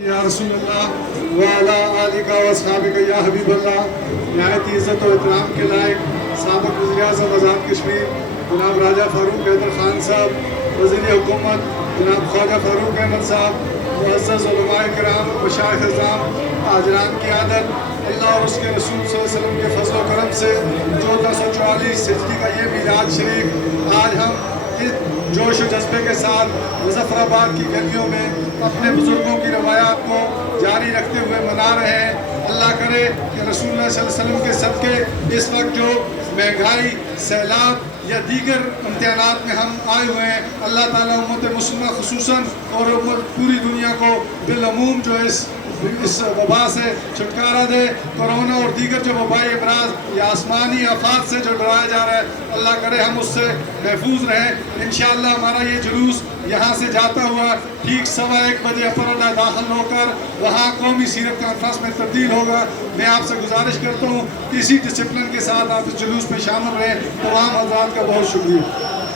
یا رسول اللہ وعلا آلک و اصحابک یا حبیب اللہ. نہایت عزت و احترام کے لائق سابق وزیر اعظم آزاد کشمیر جناب راجہ فاروق حیدر خان صاحب، وزیر حکومت جناب خواجہ فاروق احمد صاحب، معزز علماء کرام، مشائخ اعظام، حاضران کی عادت، اللہ اور اس کے رسول صلی اللہ علیہ وسلم کے فضل و کرم سے 1444 ہجری کا یہ میلاد شریف آج ہم اس جوش و جذبے کے ساتھ مظفر آباد کی گلیوں میں اپنے بزرگوں کی روایات کو جاری رکھتے ہوئے منا رہے ہیں. اللہ کرے کہ رسول اللہ صلی اللہ علیہ وسلم کے صدقے اس وقت جو مہنگائی، سیلاب یا دیگر امتحانات میں ہم آئے ہوئے ہیں، اللہ تعالیٰ امت مسلمہ خصوصاً اور پوری دنیا کو بالعموم جو اس وبا سے چھٹکارا دے. کرونا اور دیگر جو وبائی امراض یا آسمانی آفات سے جو ڈرایا جا رہا ہے، اللہ کرے ہم اس سے محفوظ رہیں. انشاءاللہ ہمارا یہ جلوس یہاں سے جاتا ہوا ٹھیک 1:15 بجے اپر اللہ داخل ہو کر وہاں قومی سیرت کانفرنس میں تبدیل ہوگا. میں آپ سے گزارش کرتا ہوں کہ اسی ڈسپلن کے ساتھ آپ اس جلوس میں شامل رہیں. تمام حضرات کا بہت شکریہ.